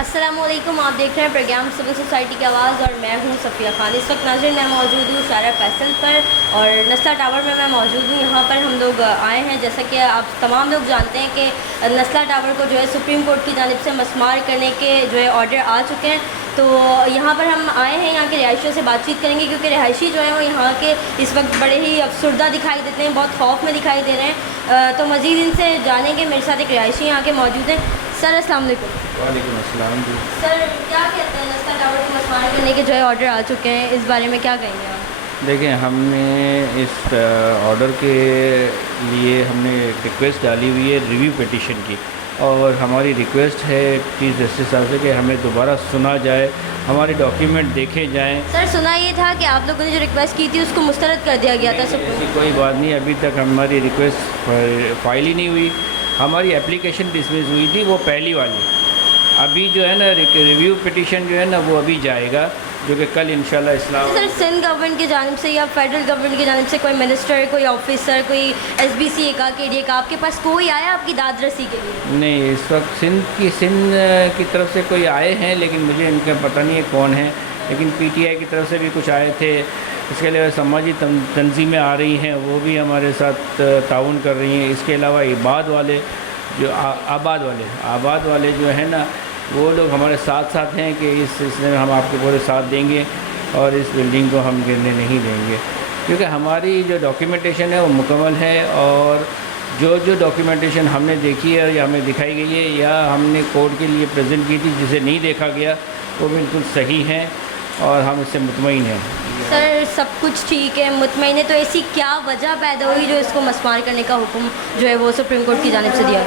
अस्सलामुअलैकुम, आप देख रहे हैं प्रोग्राम सिविल सोसाइटी की आवाज़ और मैं हूं सफ़िया खान। इस वक्त नाज़रीन मैं मौजूद हूं शारा फैसल पर और नस्ला टावर में मैं मौजूद हूं। यहाँ पर हम लोग आए हैं, जैसा कि आप तमाम लोग जानते हैं कि नस्ला टावर को जो है सुप्रीम कोर्ट की जानिब से मस्मार करने के जो है ऑर्डर आ चुके हैं। तो यहाँ पर हम आए हैं, यहाँ के रिहायशियों से बातचीत करेंगे क्योंकि रिहायशी जो है वो यहाँ के इस वक्त बड़े ही अफसरदा दिखाई देते हैं, बहुत खौफ में दिखाई दे रहे हैं। तो मज़ीद इनसे जानेंगे। मेरे साथ एक रिहायशी यहाँ के मौजूद हैं। सर अस्सलाम वालेकुम। वालेकुम अस्सलाम जी। सर क्या कहते हैं, नस्ला टावर को मस्मार करने के जो है ऑर्डर आ चुके हैं, इस बारे में क्या कहेंगे आप? देखिए, हमने इस ऑर्डर के लिए हमने रिक्वेस्ट डाली हुई है रिव्यू पिटीशन की, और हमारी रिक्वेस्ट है चीफ जस्टिस साहब से कि हमें दोबारा सुना जाए, हमारे डॉक्यूमेंट देखे जाएं। सर सुना ये था कि आप लोगों ने जो रिक्वेस्ट की थी उसको मुस्तरद कर दिया गया था। ऐसी कोई बात नहीं, अभी तक हमारी रिक्वेस्ट फाइल ही नहीं हुई। हमारी एप्लीकेशन डिसमिस हुई थी, वो पहली वाली। अभी जो है ना रिव्यू पिटीशन जो है ना वो अभी जाएगा, जो कि कल इंशाल्लाह इस्लाम। सर सिंध गवर्नमेंट की जानिब से या फेडरल गवर्नमेंट की जानिब से कोई मिनिस्टर, कोई ऑफिसर, कोई SBC का KDA का आपके पास कोई आया आपकी दाद रसी के लिए? नहीं, इस वक्त सिंध की तरफ से कोई आए हैं, लेकिन मुझे इनका पता नहीं है कौन है। लेकिन PTI की तरफ से भी कुछ आए थे। इसके अलावा समाजी तंजीमें आ रही हैं, वो भी हमारे साथ ताउन कर रही हैं। इसके अलावा इबाद वाले जो आबाद वाले जो है ना, वो लोग हमारे साथ साथ हैं कि इस सिलसिले में हम आपको पूरे साथ देंगे और इस बिल्डिंग को हम गिरने नहीं देंगे, क्योंकि हमारी जो डॉक्यूमेंटेशन है वो मुकम्मल है। और जो डॉक्यूमेंटेशन हमने देखी है या हमें दिखाई गई है या हमने कोर्ट के लिए प्रेजेंट की थी, जिसे नहीं देखा गया, वो बिल्कुल सही हैं और हम इससे मुतमईन हैं। सर सब कुछ ठीक है, मुतमईन है, तो ऐसी क्या वजह पैदा हुई जो इसको मस्मार करने का हुक्म जो है वो सुप्रीम कोर्ट की जानिब से दिया?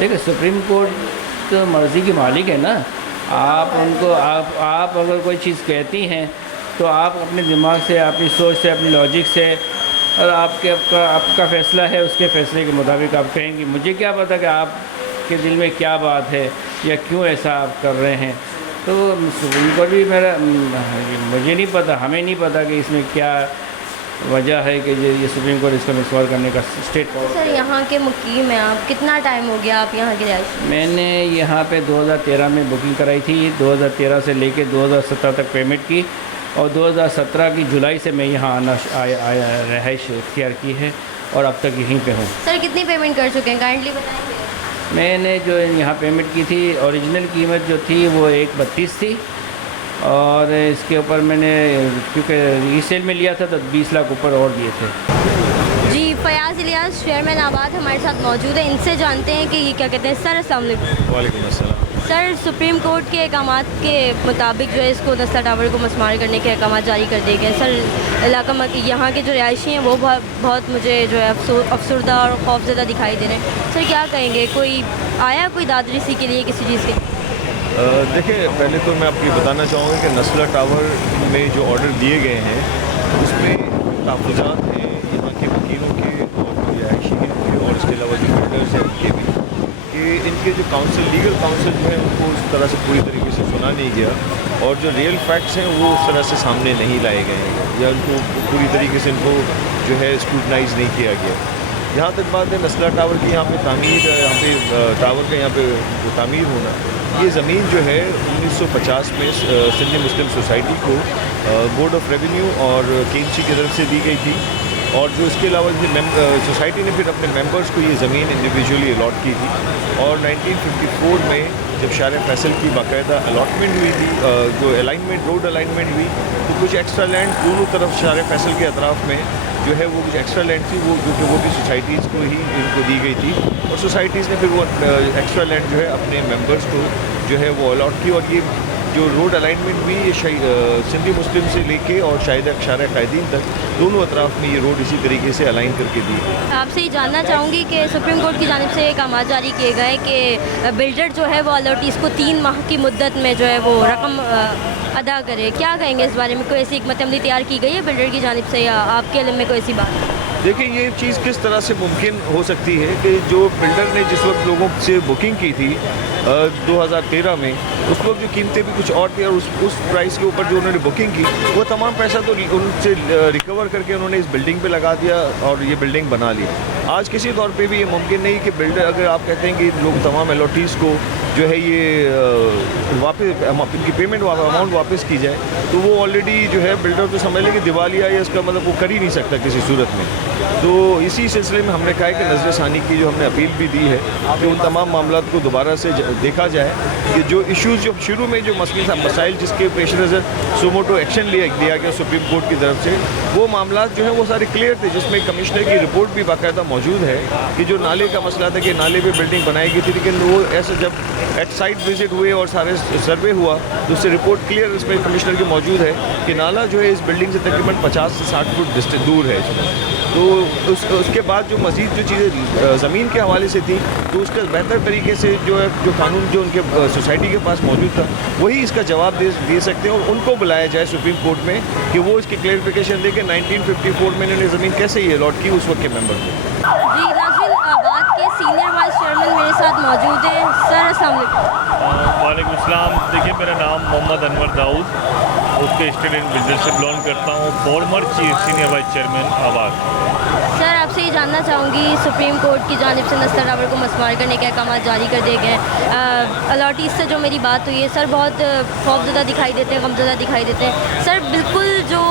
देखिए, सुप्रीम कोर्ट तो मर्ज़ी की मालिक है ना। आप उनको आप अगर कोई चीज़ कहती हैं तो आप अपने दिमाग से, अपनी सोच से, अपनी लॉजिक से, और आपका फ़ैसला है, उसके फ़ैसले के मुताबिक आप कहेंगी। मुझे क्या पता कि आपके दिल में क्या बात है या क्यों ऐसा आप कर रहे हैं। तो सुप्रीम कोर्ट भी मुझे नहीं पता, हमें नहीं पता कि इसमें क्या वजह है कि ये सुप्रीम कोर्ट इसको मिसवार करने का स्टेट। सर यहाँ के मुकीम हैं आप, कितना टाइम हो गया आप यहाँ के रिहायशी? मैंने यहाँ पे 2013 में बुकिंग कराई थी। 2013 से लेके 2017 तक पेमेंट की, और 2017 की जुलाई से मैं यहाँ आया रहाइश इख्तियार की है और अब तक यहीं पे हूँ। सर कितनी पेमेंट कर चुके हैं, काइंडली बताएंगे? मैंने जो यहाँ पेमेंट की थी, ओरिजिनल कीमत जो थी वो 132 थी, और इसके ऊपर मैंने क्योंकि रीसेल में लिया था तो 20 लाख ऊपर और दिए थे। जी, फयाज़ इलियास चेयरमैन आबाद हमारे साथ मौजूद है, इनसे जानते हैं कि ये क्या कहते हैं। सर अस्सलाम वालेकुम। वालेकुम अस्सलाम। सर सुप्रीम कोर्ट के अहकामात के मुताबिक जो है इसको नस्ला टावर को मस्मार करने के अहकामात जारी कर दिए गए। सर इलाका यहाँ के जो रिहायशी हैं वो बहुत मुझे जो है अफसरदा और खौफजदा दिखाई दे रहे हैं। सर क्या कहेंगे, कोई आया कोई दादरसी के लिए किसी चीज़ के? देखिए, पहले तो मैं आपको बताना चाहूँगा कि नस्ला टावर में जो ऑर्डर दिए गए हैं उसमें तहफ़्फ़ुज़ात हैं यहाँ के वकीलों के और रिहायशी के, और इसके अलावा जो बिल्डर्स हैं उनके भी, कि इनके जो लीगल काउंसिल जो है उनको उस तरह से पूरी तरीके से सुना नहीं गया, और जो रियल फैक्ट्स हैं वो उस तरह से सामने नहीं लाए गए हैं, या उनको पूरी तरीके से इनको जो है स्क्रूटनाइज़ नहीं किया गया। जहाँ तक बात है नस्ला टावर की, यहाँ पे तामीर, यहाँ पे टावर का यहाँ पे जो तामीर होना, ये ज़मीन जो है 1950 में सिंधी मुस्लिम सोसाइटी को बोर्ड ऑफ रेवेन्यू और KMC की तरफ से दी गई थी, और जो इसके अलावा सोसाइटी ने फिर अपने मेंबर्स को ये ज़मीन इंडिविजुअली अलॉट की थी। और 1954 में जब शार फैसल की बाकायदा अलॉटमेंट हुई थी, जो अलाइनमेंट, रोड अलाइनमेंट हुई, तो कुछ एक्स्ट्रा लैंड दोनों तरफ शार फैसल के अतराफ़ में जो है वो कुछ एक्स्ट्रा लैंड थी, वो क्योंकि वो भी सोसाइटीज़ को ही इनको दी गई थी, और सोसाइटीज़ ने फिर वो एक्स्ट्रा लैंड जो है अपने मेंबर्स को जो है वो अलॉट की। और ये जो रोड अलाइनमेंट भी ये सिंधी मुस्लिम से लेके और शारा कायदीन तक दोनों अतराफ़ में ये रोड इसी तरीके से अलाइन करके दी। आपसे ही जानना चाहूँगी कि सुप्रीम कोर्ट की जानिब से एक अहकाम जारी किए गए कि बिल्डर जो है वो अलॉटीज़ को 3 माह की मुद्दत में जो है वो रकम अदा करे। क्या कहेंगे इस बारे में? कोई ऐसी हिकमत अमली तैयार की गई है बिल्डर की जानिब से, या आपके इल्म में कोई ऐसी बात? देखिए, ये चीज़ किस तरह से मुमकिन हो सकती है कि जो बिल्डर ने जिस वक्त लोगों से बुकिंग की थी 2013 में, उस वक्त जो कीमतें भी कुछ और थी, और उस प्राइस के ऊपर जो उन्होंने बुकिंग की, वो तमाम पैसा तो उनसे रिकवर करके उन्होंने इस बिल्डिंग पे लगा दिया और ये बिल्डिंग बना ली। आज किसी तौर पे भी ये मुमकिन नहीं कि बिल्डर, अगर आप कहते हैं कि लोग तमाम अलॉटीज़ को जो है ये वापस इनकी पेमेंट अमाउंट वापस की जाए, तो वो ऑलरेडी जो है बिल्डर तो समझ लें कि दिवालिया या इसका मतलब वो कर ही नहीं सकता किसी सूरत में। तो इसी सिलसिले में हमने कहा है कि नज़र षानी की जो हमने अपील भी दी है कि उन तमाम मामला को दोबारा से देखा जाए कि जो इश्यूज़ जो शुरू में जो मसाइल जिसके पेश नज़र सुमोटो एक्शन लिया गया सुप्रीम कोर्ट की तरफ से, वो मामला जो है वो सारे क्लियर थे, जिसमें कमिश्नर की रिपोर्ट भी बाकायदा मौजूद है कि जो नाले का मसला था कि नाले पे बिल्डिंग बनाई गई थी, लेकिन वो ऐसे जब एट साइट विजिट हुए और सारे सर्वे हुआ तो उससे रिपोर्ट क्लियर इसमें कमिश्नर की मौजूद है कि नाला जो है इस बिल्डिंग से तकरीबन 50 से 60 फुट डिस्टेंस दूर है इसमें। तो उसके बाद जो मज़ीद जो चीज़ें ज़मीन के हवाले से थी, तो उसका बेहतर तरीके से जो है जो कानून जो उनके सोसाइटी के पास मौजूद था वही इसका जवाब दे सकते हैं, और उनको बुलाया जाए सुप्रीम कोर्ट में कि वो इसकी क्लेरिफिकेशन दे कि 1954 में इन्होंने ज़मीन कैसे ये अलॉट की उस वक्त के मेंबर को। जी नाज़रीन, आबाद के सीनियर वाइस चेयरमैन मेरे साथ मौजूद हैं। सर अस्सलाम वालेकुम। वालेकुम सलाम। देखिए, मेरा नाम मोहम्मद अनवर दाऊद, उसके स्टूडेंट बिजनेस से बिलोंग करता हूँ, फॉर्मर सीनियर वाइस चेयरमैन आबाद। सर आपसे ये जानना चाहूँगी, सुप्रीम कोर्ट की जानिब से नस्ला टावर को मस्मार करने के अहकाम जारी कर दिए गए। अलॉटीज़ से जो मेरी बात हुई है सर, बहुत खौफजदा दिखाई देते हैं, गमज़दा दिखाई देते हैं। सर बिल्कुल जो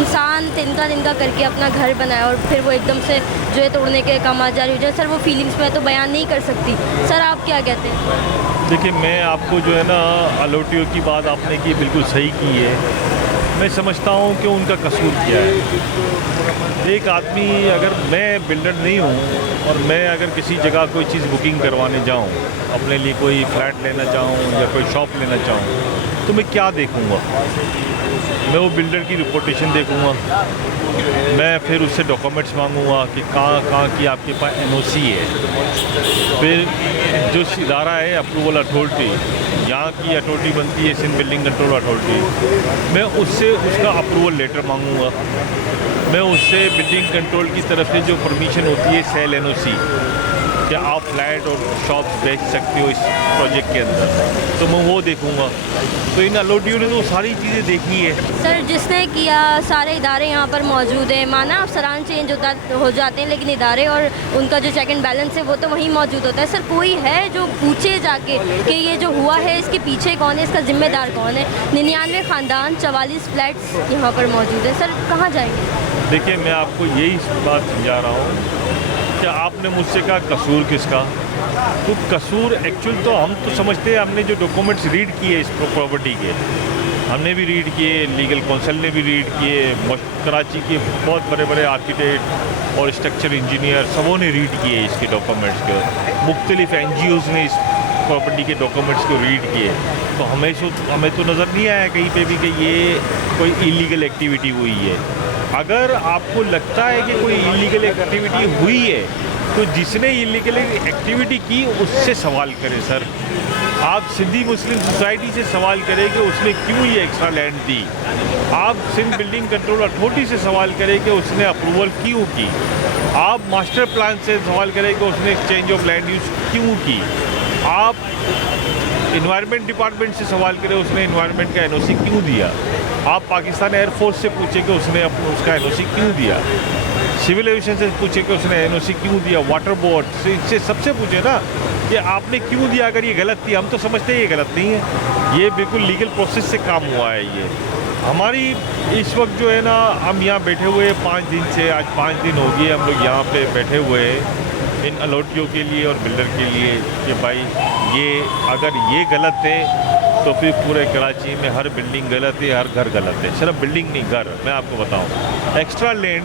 इंसान तिनका तिनका करके अपना घर बनाया और फिर वो एकदम से जो है तोड़ने के अहकाम जारी हो जाए, सर वो फीलिंग्स में तो बयान नहीं कर सकती। सर आप क्या कहते हैं? देखिए, मैं आपको जो है ना अलॉटियों की बात आपने की बिल्कुल सही की है। मैं समझता हूँ कि उनका कसूर क्या है। एक आदमी, अगर मैं बिल्डर नहीं हूँ और मैं अगर किसी जगह कोई चीज़ बुकिंग करवाने जाऊँ, अपने लिए कोई फ्लैट लेना चाहूँ या कोई शॉप लेना चाहूँ, तो मैं क्या देखूँगा? मैं वो बिल्डर की रिपोर्टेशन देखूँगा, मैं फिर उससे डॉक्यूमेंट्स मांगूँगा कि कहाँ की आपके पास एनओसी है। फिर जो इदारा है अप्रूवल अथॉरिटी, यहाँ की अथॉरिटी बनती है सिंध बिल्डिंग कंट्रोल अथॉरिटी, मैं उससे उसका अप्रूवल लेटर मांगूँगा। मैं उससे बिल्डिंग कंट्रोल की तरफ से जो परमिशन होती है सेल एनओसी, कि आप फ्लैट और शॉप्स बेच सकते हो इस प्रोजेक्ट के अंदर, तो मैं वो देखूँगा। तो इन अलॉटियों ने तो सारी चीज़ें देखी है। सर जिसने किया, सारे इदारे यहाँ पर मौजूद हैं, माना अफसरान चेंज हो जाते हैं लेकिन इदारे और उनका जो चेक एंड बैलेंस है वो तो वहीं मौजूद होता है। सर कोई है जो पूछे जाके कि ये जो हुआ है इसके पीछे कौन है, इसका जिम्मेदार कौन है? 99 ख़ानदान, 44 फ्लैट्स यहाँ पर मौजूद है। सर कहाँ जाएंगे? देखिए, मैं आपको यही बात समझा रहा हूँ कि आपने मुझसे कहा कसूर किसका, तो कसूर एक्चुअल तो हम तो समझते हैं, हमने जो डॉक्यूमेंट्स रीड किए इस प्रॉपर्टी के, हमने भी रीड किए, लीगल काउंसिल ने भी रीड किए, कराची के बहुत बड़े बड़े आर्किटेक्ट और स्ट्रक्चर इंजीनियर सबों ने रीड किए इसके डॉक्यूमेंट्स को, मुख्तलिफ NGOs ने इस प्रॉपर्टी के डॉक्यूमेंट्स को रीड किए। तो हमें तो नज़र नहीं आया कहीं पे भी कि ये कोई इलीगल एक्टिविटी हुई है। अगर आपको लगता है कि कोई इलीगल एक्टिविटी हुई है, तो जिसने इलीगल एक्टिविटी की उससे सवाल करें सर। आप सिंधी मुस्लिम सोसाइटी से सवाल करें कि उसने क्यों ये एक्स्ट्रा लैंड दी। आप सिंध बिल्डिंग कंट्रोल अथॉरिटी से सवाल करें कि उसने अप्रूवल क्यों की। आप मास्टर प्लान से सवाल करें कि उसने एक्सचेंज ऑफ लैंड यूज़ क्यों की। आप इन्वायरमेंट डिपार्टमेंट से सवाल करें उसने इन्वायरमेंट का NOC क्यों दिया। आप पाकिस्तान एयरफोर्स से पूछे कि उसने उसका NOC क्यों दिया। सिविल एविएशन से पूछे कि उसने NOC क्यों दिया। वाटर बोर्ड से सबसे पूछे ना कि आपने क्यों दिया। अगर ये गलत थी, हम तो समझते हैं ये गलत नहीं है, ये बिल्कुल लीगल प्रोसेस से काम हुआ है। ये हमारी इस वक्त जो है ना, हम यहाँ बैठे हुए 5 दिन से, आज 5 दिन हो गए हम लोग यहाँ पे बैठे हुए हैं इन अलॉटियों के लिए और बिल्डर के लिए कि भाई ये अगर ये गलत है तो फिर पूरे कराची में हर बिल्डिंग गलत है, हर घर गलत है। सिर्फ बिल्डिंग नहीं, घर। मैं आपको बताऊं, एक्स्ट्रा लैंड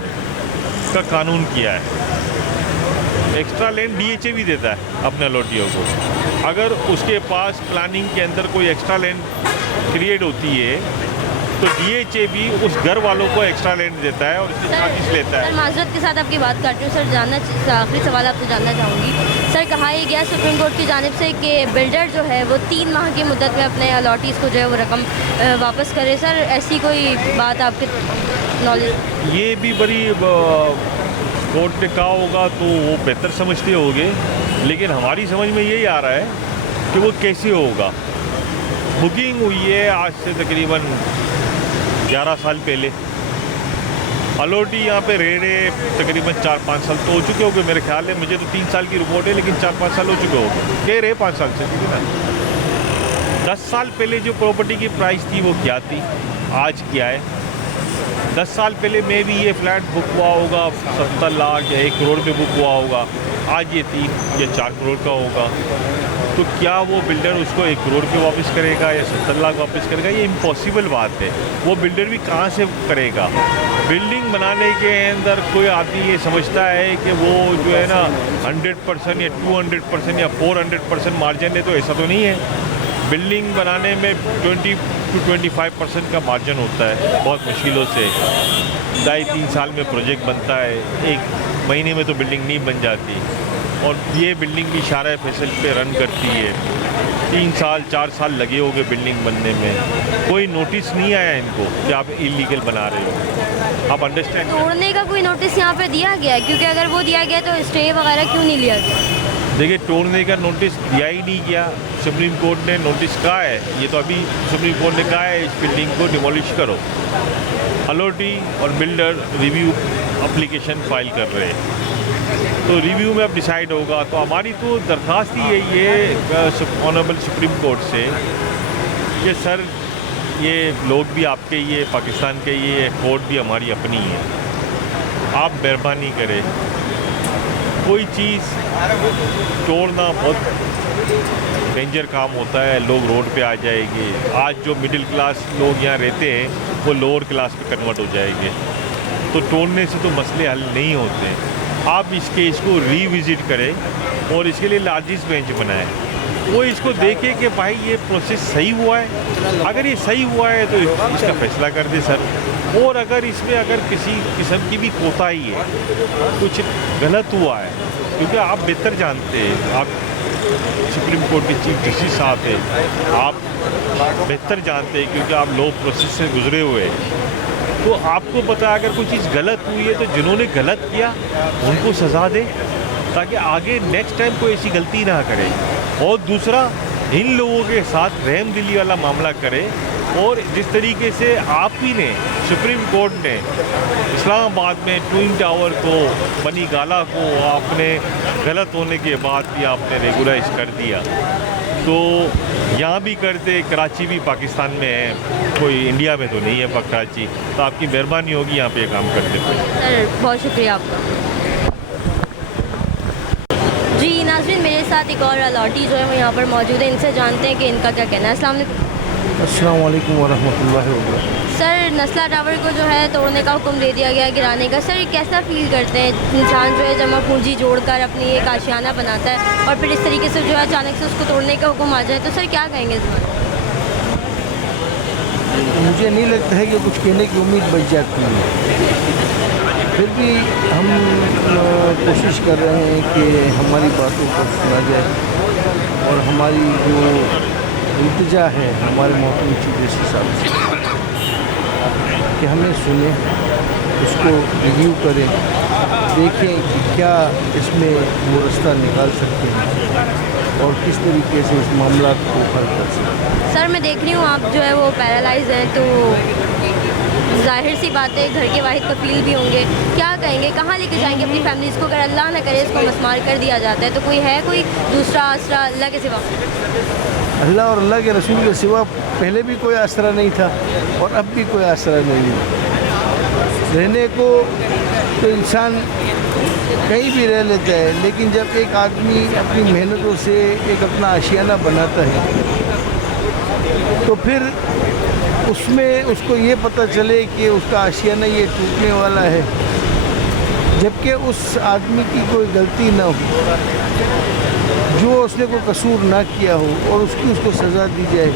का कानून किया है। एक्स्ट्रा लैंड DHA भी देता है अपने अलॉटियों को। अगर उसके पास प्लानिंग के अंदर कोई एक्स्ट्रा लैंड क्रिएट होती है तो DHA भी उस घर वालों को एक्स्ट्रा लैंड देता है और इसके चार्जेस लेता है। सर माजरत के साथ आपकी बात काटती हूँ सर, आखिरी सवाल आपसे जानना चाहूँगी। सर कहा यह गया सुप्रीम कोर्ट की जानिब से कि बिल्डर जो है वो 3 माह की मुद्दत में अपने अलॉटीज़ को जो है वो रकम वापस करे। सर ऐसी कोई बात आपके नॉलेज? ये भी बड़ी कोर्ट ने कहा होगा तो वो बेहतर समझते होंगे, लेकिन हमारी समझ में यही आ रहा है कि वो कैसे होगा। बुकिंग हुई है आज से तकरीबन 11 साल पहले। अलॉटी यहाँ पे रह रहे तकरीबन 4-5 साल तो हो चुके होंगे मेरे ख्याल में। मुझे तो 3 साल की रिपोर्ट है, लेकिन 4-5 साल हो चुके होंगे। कह रहे 5 साल से, ठीक है ना। 10 साल पहले जो प्रॉपर्टी की प्राइस थी वो क्या थी, आज क्या है। 10 साल पहले में भी ये फ्लैट बुक हुआ होगा 70 लाख या 1 करोड़ में बुक हुआ होगा, आज ये 3 या 4 करोड़ का होगा। तो क्या वो बिल्डर उसको 1 करोड़ पे वापस करेगा या 70 लाख वापस करेगा? ये इम्पॉसिबल बात है। वो बिल्डर भी कहाँ से करेगा? बिल्डिंग बनाने के अंदर कोई आदमी ये समझता है कि वो जो है ना 100% या 200% या 400% मार्जिन है, तो ऐसा तो नहीं है। बिल्डिंग बनाने में 20 to 25% का मार्जिन होता है, बहुत मुश्किलों से 2.5-3 साल में प्रोजेक्ट बनता है, 1 महीने में तो बिल्डिंग नहीं बन जाती। और ये बिल्डिंग भी शारा फैसल पे रन करती है, 3 साल 4 साल लगे होंगे बिल्डिंग बनने में, कोई नोटिस नहीं आया इनको कि आप इलीगल बना रहे हो। आप अंडरस्टैंड तोड़ने का कोई नोटिस यहाँ पे दिया गया है? क्योंकि अगर वो दिया गया तो स्टे वगैरह क्यों नहीं लिया गया? देखिए, तोड़ने का नोटिस दिया ही नहीं गया। सुप्रीम कोर्ट ने नोटिस कहा है, ये तो अभी सुप्रीम कोर्ट ने कहा है इस बिल्डिंग को डिमोलिश करो। अलॉटी और बिल्डर रिव्यू एप्लीकेशन फाइल कर रहे हैं, तो रिव्यू में अब डिसाइड होगा। तो हमारी तो दरख्वास्त ही है ये ऑनरेबल सुप्रीम कोर्ट से कि सर ये लोग भी आपके, ये पाकिस्तान के, ये कोर्ट भी हमारी अपनी है, आप मेहरबानी करें। कोई चीज़ तोड़ना बहुत डेंजर काम होता है, लोग रोड पे आ जाएंगे। आज जो मिडिल क्लास लोग यहाँ रहते हैं वो लोअर क्लास पे कन्वर्ट हो जाएंगे, तो तोड़ने से तो मसले हल नहीं होते। आप इस केस को रीविज़िट करें और इसके लिए लार्जेस्ट बेंच बनाएं, वो इसको देखे कि भाई ये प्रोसेस सही हुआ है। अगर ये सही हुआ है तो इसका फैसला कर दे सर। और अगर इसमें अगर किसी किस्म की भी कोताही है, कुछ गलत हुआ है, क्योंकि आप बेहतर जानते हैं, आप सुप्रीम कोर्ट के चीफ जस्टिस साहब हैं, आप बेहतर जानते हैं क्योंकि आप लॉ प्रोसेस से गुजरे हुए हैं, तो आपको पता है अगर कोई चीज़ गलत हुई है तो जिन्होंने गलत किया उनको सज़ा दें, ताकि आगे नेक्स्ट टाइम कोई ऐसी गलती ना करे। और दूसरा, इन लोगों के साथ रहम दिली वाला मामला करें। और जिस तरीके से आप ही ने, सुप्रीम कोर्ट ने इस्लामाबाद में ट्विन टावर को, बनी गाला को आपने गलत होने के बाद भी आपने रेगुलाइज कर दिया, तो यहाँ भी कर दे। कराची भी पाकिस्तान में है, कोई इंडिया में तो नहीं है कराची, तो आपकी मेहरबानी होगी यहाँ पे काम करते हुए। सर बहुत शुक्रिया आपका। जी नाज़रीन, मेरे साथ एक और अलॉटी जो है वो यहाँ पर मौजूद है, इनसे जानते हैं कि इनका क्या कहना है। अस्सलाम अस्सलामुअलैकुम वरहमतुल्लाहि वबरकातुहू। सर, नस्ला टावर को जो है तोड़ने का हुक्म दे दिया गया, गिराने का। सर कैसा फील करते हैं इंसान जो है जमा पूंजी जोड़कर अपनी एक आशियाना बनाता है और फिर इस तरीके से जो है अचानक से उसको तोड़ने का हुक्म आ जाए, तो सर क्या कहेंगे इस बार? मुझे नहीं लगता है कि कुछ कहने की उम्मीद बच जाती है, फिर भी हम कोशिश कर रहे हैं कि हमारी बातों को सुना जाए और हमारी जो इल्तिजा है हमारे मोहतरम चीफ जस्टिस साहब से कि हमें सुने, उसको रिव्यू करें, देखें कि क्या इसमें वो रास्ता निकाल सकते हैं और किस तरीके से इस मामला को हल कर सकते हैं। सर मैं देख रही हूँ आप जो है वो पैरालाइज हैं, तो जाहिर सी बात है घर के वाहिद कफील भी होंगे, क्या कहेंगे, कहाँ लेके जाएंगे अपनी फैमिलीज़ को? अगर अल्लाह ना करे इसको मसमार कर दिया जाता है तो कोई है कोई दूसरा आसरा अल्लाह के सिवा? अल्लाह और अल्लाह के रसूल के सिवा पहले भी कोई आसरा नहीं था और अब भी कोई आसरा नहीं है। रहने को तो इंसान कहीं भी रह लेता है, लेकिन जब एक आदमी अपनी मेहनतों से एक अपना आशियाना बनाता है तो फिर उसमें उसको ये पता चले कि उसका आशियाना ये टूटने वाला है, जबकि उस आदमी की कोई गलती ना हो, जो उसने कोई कसूर ना किया हो और उसको सज़ा दी जाए,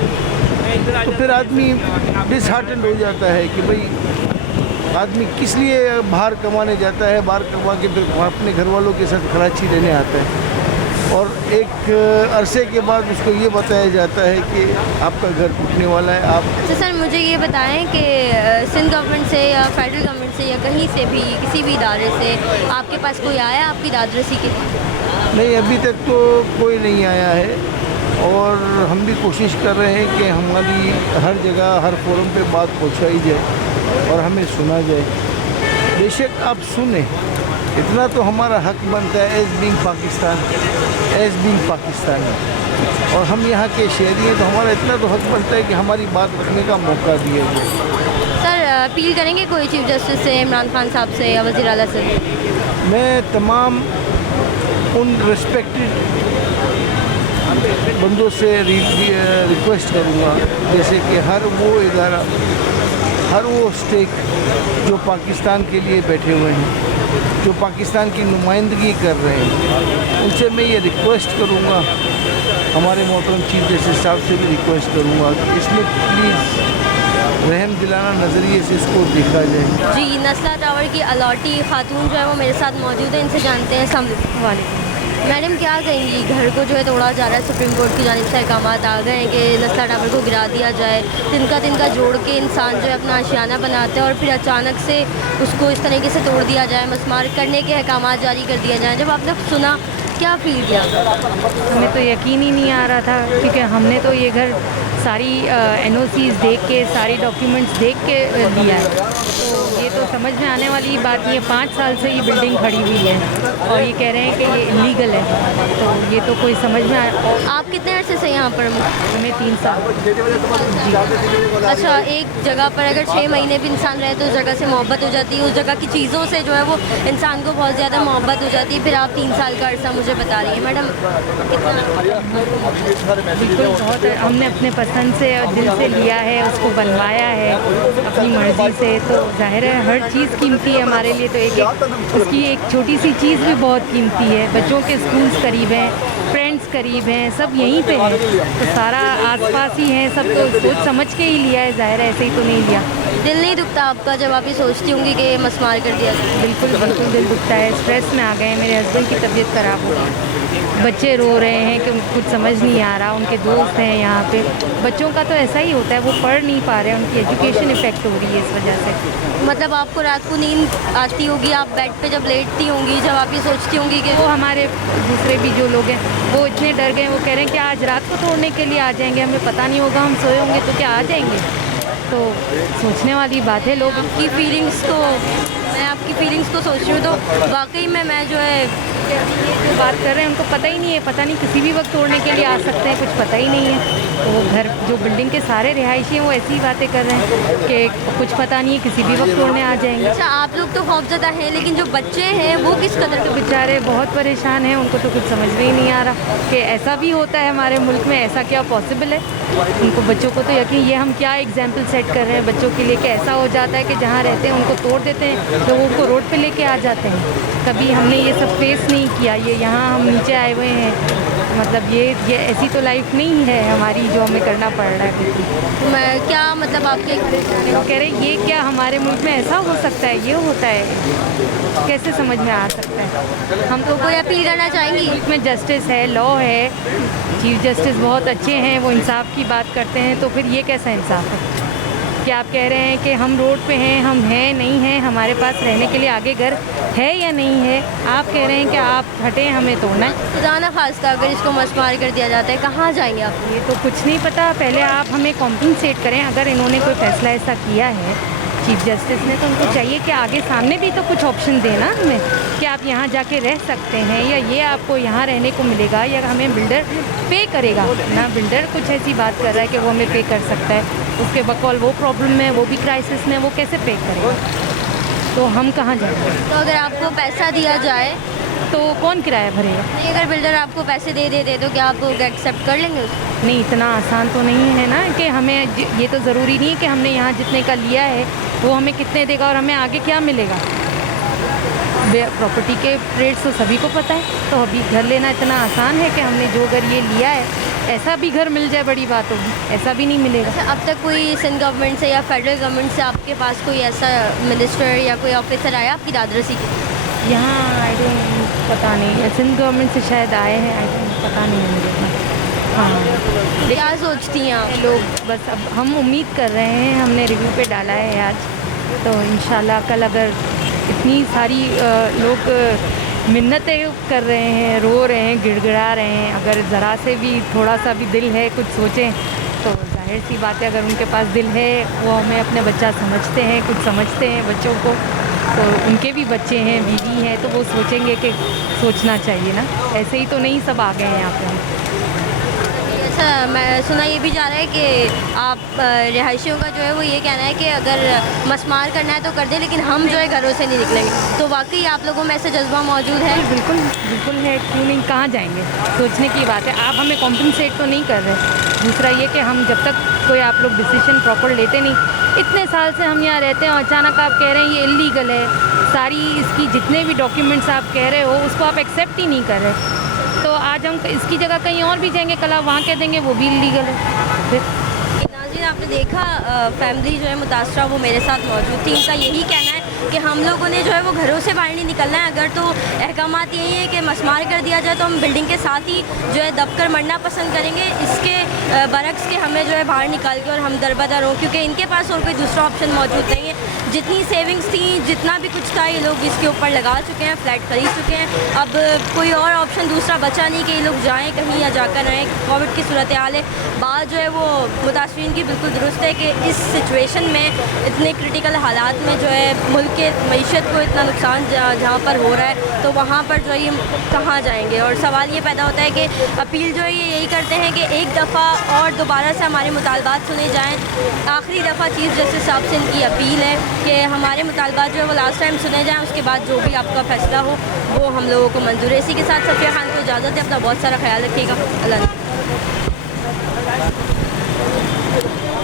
तो फिर आदमी डिसहार्टेंड हो जाता है कि भाई आदमी किस लिए बाहर कमाने जाता है, बाहर कमा के फिर अपने घर वालों के साथ कराची रहने आता है और एक अरसे के बाद उसको ये बताया जाता है कि आपका घर टूटने वाला है। आप अच्छा सर मुझे ये बताएं कि सिंध गवर्नमेंट से या फेडरल गवर्नमेंट से या कहीं से भी किसी भी इदारे से आपके पास कोई आया आपकी दादरसी के? नहीं, अभी तक तो कोई नहीं आया है और हम भी कोशिश कर रहे हैं कि हमारी हर जगह हर फोरम पे बात पहुंचाई जाए और हमें सुना जाए। बेशक आप सुने, इतना तो हमारा हक बनता है as being Pakistan, as being Pakistani, और हम यहाँ के शहरी हैं तो हमारा इतना तो हक बनता है कि हमारी बात रखने का मौका दिया जाए। सर अपील करेंगे कोई चीफ जस्टिस से, इमरान खान साहब से या वज़ीर आला से? मैं तमाम उन रिस्पेक्टेड बंदों से रिक्वेस्ट करूँगा, जैसे कि हर वो इदारा, हर वो स्टेक जो पाकिस्तान के लिए बैठे हुए हैं, जो पाकिस्तान की नुमाइंदगी कर रहे हैं, उनसे मैं ये रिक्वेस्ट करूँगा, हमारे मोहतरम चीफ जस्टिस साहब से भी रिक्वेस्ट करूँगा कि इसमें प्लीज़ रहम दिलाना नज़रिए से इसको देखा जाए। जी, नस्ला टावर की अलॉटी खातून जो है वो मेरे साथ मौजूद है, इनसे जानते हैं। अस्सलाम वालेकुम मैडम, क्या कहेंगी? घर को जो है तोड़ा जा रहा है, सुप्रीम कोर्ट की जानिब से अहकाम आ गए हैं कि नस्ला टावर को गिरा दिया जाए। तिनका जोड़ के इंसान जो है अपना आशियाना बनाते हैं और फिर अचानक से उसको इस तरीके से तोड़ दिया जाए, मसमार करने के अहकाम जारी कर दिया जाए। जब आपने सुना क्या फील किया? हमें तो यकीन ही नहीं आ रहा था, क्योंकि हमने तो ये घर सारी NOCs देख के, सारी डॉक्यूमेंट्स देख के लिया है, तो ये तो समझ में आने वाली बात नहीं है। 5 साल से ये बिल्डिंग खड़ी हुई है और ये कह रहे हैं कि ये इलीगल है, तो ये तो कोई समझ में आया। आप कितने अरसे से यहाँ पर? हमें 3 साल। अच्छा, एक जगह पर अगर 6 महीने भी इंसान रहे तो उस जगह से मोहब्बत हो जाती है, उस जगह की चीज़ों से जो है वो इंसान को बहुत ज़्यादा मोहब्बत हो जाती है। फिर आप 3 साल का अरसा मुझे बता रही हैं मैडम, बिल्कुल बहुत हमने अपने पसंद से और दिल से लिया है, उसको बनवाया है अपनी मर्ज़ी से, तो जाहिर है हर चीज़ कीमती है हमारे लिए। तो एक उसकी एक छोटी सी चीज़ भी बहुत कीमती है। बच्चों के स्कूल्स करीब हैं, फ्रेंड्स करीब हैं, सब यहीं पे हैं, तो सारा आसपास ही है सब, तो सोच समझ के ही लिया है, जाहिर है ऐसे ही तो नहीं लिया। दिल नहीं दुखता आपका जब आप ये सोचती होंगी कि मसमार कर दिया जाए? बिल्कुल दिल दुखता है। स्ट्रेस में आ गए हैं, मेरे हस्बैंड की तबीयत ख़राब हो गई, बच्चे रो रहे हैं कि उनको कुछ समझ नहीं आ रहा, उनके दोस्त हैं यहाँ पे। बच्चों का तो ऐसा ही होता है, वो पढ़ नहीं पा रहे हैं, उनकी एजुकेशन इफ़ेक्ट हो रही है इस वजह से। मतलब आपको रात को नींद आती होगी, आप बेड पे जब लेटती होंगी, जब आप ये सोचती होंगी कि वो हमारे दूसरे भी जो लोग हैं वो इतने डर गए, वो कह रहे हैं कि आज रात को तोड़ने के लिए आ जाएंगे, हमें पता नहीं होगा, हम सोए होंगे तो क्या आ जाएंगे। तो सोचने वाली बात है। लोग की फीलिंग्स को, मैं आपकी फीलिंग्स को सोच रही हूँ, तो वाकई में मैं जो है जो बात कर रहे हैं उनको पता ही नहीं है, पता नहीं किसी भी वक्त तोड़ने के लिए आ सकते हैं, कुछ पता ही नहीं है। तो वो घर जो बिल्डिंग के सारे रिहायशी हैं वो ऐसी ही बातें कर रहे हैं कि कुछ पता नहीं है, किसी भी वक्त तोड़ने आ जाएंगे। अच्छा, आप लोग तो खौफजदा हैं, लेकिन जो बच्चे हैं वो किस कदर तो बेचारे बहुत परेशान हैं, उनको तो कुछ समझ में ही नहीं आ रहा कि ऐसा भी होता है हमारे मुल्क में, ऐसा क्या पॉसिबल है। उनको बच्चों को तो यकीन, ये हम क्या एग्जाम्पल सेट कर रहे हैं बच्चों के लिए कि ऐसा हो जाता है कि जहाँ रहते हैं उनको तोड़ देते हैं, लोगों को रोड पे लेके आ जाते हैं। कभी हमने ये सब फेस नहीं किया, ये यहाँ हम नीचे आए हुए हैं, मतलब ये ऐसी तो लाइफ नहीं है हमारी जो हमें करना पड़ रहा है। मैं क्या मतलब आपके वो कह रहे हैं ये क्या हमारे मुल्क में ऐसा हो सकता है, ये होता है, कैसे समझ में आ सकता है। हम तो कोई अपील करना चाहेंगी? मुल्क में जस्टिस है, लॉ है, चीफ जस्टिस बहुत अच्छे हैं, वो इंसाफ की बात करते हैं, तो फिर ये कैसा इंसाफ है कि आप कह रहे हैं कि हम रोड पे हैं, हम हैं नहीं हैं, हमारे पास रहने के लिए आगे घर है या नहीं है। आप कह रहे हैं कि आप हटें, हमें तोड़ना है। खुदा न खास्ता अगर इसको मसमार कर दिया जाता है, कहाँ जाएंगे आप? ये तो कुछ नहीं पता, पहले आप हमें कॉम्पनसेट करें। अगर इन्होंने कोई फ़ैसला ऐसा किया है चीफ जस्टिस ने, तो उनको चाहिए कि आगे सामने भी तो कुछ ऑप्शन देना हमें कि आप यहाँ जाके रह सकते हैं, या ये आपको यहाँ रहने को मिलेगा, या हमें बिल्डर पे करेगा ना। बिल्डर कुछ ऐसी बात कर रहा है कि वो हमें पे कर सकता है, उसके बकौल वो प्रॉब्लम में, वो भी क्राइसिस में, वो कैसे पे करेगा, तो हम कहाँ जाएंगे। तो अगर आपको पैसा दिया जाए तो कौन किराया भरेगा? नहीं, अगर बिल्डर आपको पैसे दे देते तो क्या आप एक्सेप्ट कर लेंगे उसको? नहीं, इतना आसान तो नहीं है ना कि हमें ये तो ज़रूरी नहीं है कि हमने यहाँ जितने का लिया है वो हमें कितने देगा और हमें आगे क्या मिलेगा। प्रॉपर्टी के रेट्स तो सभी को पता है, तो अभी घर लेना इतना आसान है कि हमने जो घर ये लिया है ऐसा भी घर मिल जाए बड़ी बात होगी, ऐसा भी नहीं मिलेगा। अच्छा, अब तक कोई सिंध गवर्नमेंट से या फेडरल गवर्नमेंट से आपके पास कोई ऐसा मिनिस्टर या कोई ऑफिसर आया आपकी दादरसी के? यहाँ आई डोंट पता नहीं, सिंध गवर्नमेंट से शायद आए हैं, आई डोंट पता नहीं है मुझे। हाँ, क्या सोचती हैं आप? लोग बस अब हम उम्मीद कर रहे हैं, हमने रिव्यू पे डाला है आज, तो इंशाल्लाह कल अगर इतनी सारी लोग मिन्नतें कर रहे हैं, रो रहे हैं, गिड़गिड़ा रहे हैं, अगर ज़रा से भी थोड़ा सा भी दिल है कुछ सोचें तो जाहिर सी बात है, अगर उनके पास दिल है वो हमें अपने बच्चा समझते हैं, कुछ समझते हैं बच्चों को, तो उनके भी बच्चे हैं, बीवी हैं, तो वो सोचेंगे कि सोचना चाहिए ना, ऐसे ही तो नहीं सब आ गए हैं यहाँ पे। अच्छा, मैं सुना ये भी जा रहा है कि आप रिहायशियों का जो है वो ये कहना है कि अगर मसमार करना है तो कर दे, लेकिन हम जो है घरों से नहीं निकलेंगे। तो वाकई आप लोगों में ऐसे जज्बा मौजूद है? बिल्कुल बिल्कुल है, क्यों नहीं, कहाँ जाएंगे, सोचने की बात है। आप हमें कॉम्पनसेट तो नहीं कर रहे। दूसरा ये कि हम जब तक कोई आप लोग डिसीजन प्रॉपर लेते नहीं, इतने साल से हम यहाँ रहते हैं और अचानक आप कह रहे हैं ये इलीगल है, सारी इसकी जितने भी डॉक्यूमेंट्स आप कह रहे हो उसको आप एक्सेप्ट ही नहीं कर रहे, तो आज हम इसकी जगह कहीं और भी जाएंगे, कल आप वहाँ कह देंगे वो भी इलीगल है। फिर नाज़रीन, आपने देखा फैमिली जो है मुतासरा वो मेरे साथ मौजूद थी। इनका यही कहना है कि हम लोगों ने जो है वो घरों से बाहर नहीं निकलना है। अगर तो अहकामात यही है कि मसमार कर दिया जाए तो हम बिल्डिंग के साथ ही जो है दबकर मरना पसंद करेंगे, इसके बरक्स के हमें जो है बाहर निकाल के और हम दरबदर हों, क्योंकि इनके पास और कोई दूसरा ऑप्शन मौजूद नहीं है। जितनी सेविंग्स थी, जितना भी कुछ था, ये लोग इसके ऊपर लगा चुके हैं, फ्लैट खरीद चुके हैं। अब कोई और ऑप्शन दूसरा बचा नहीं कि ये लोग जाएँ कहीं या जाकर रहें। कोविड की सूरत हाल है। बात जो है वो मुतासरीन की बिल्कुल दुरुस्त है कि इस सिचुएशन में, इतने क्रिटिकल हालात में जो है मुल्क के मईशत को इतना नुकसान जहाँ पर हो रहा है, तो वहाँ पर जो है ये कहाँ जाएंगे। और सवाल ये पैदा होता है कि अपील जो है ये यही करते हैं कि एक दफ़ा और दोबारा से हमारे मुतालबात सुने जाएँ। आखिरी दफ़ा चीफ जस्टिस साहब से इनकी अपील है कि हमारे मुतालबात जो है वो लास्ट टाइम सुने जाएँ, उसके बाद जो भी आपका फ़ैसला हो वो हम लोगों को मंजूर है। इसी के साथ सफिया खान को इजाज़त है। अपना बहुत सारा ख्याल रखिएगा। अल्लाह।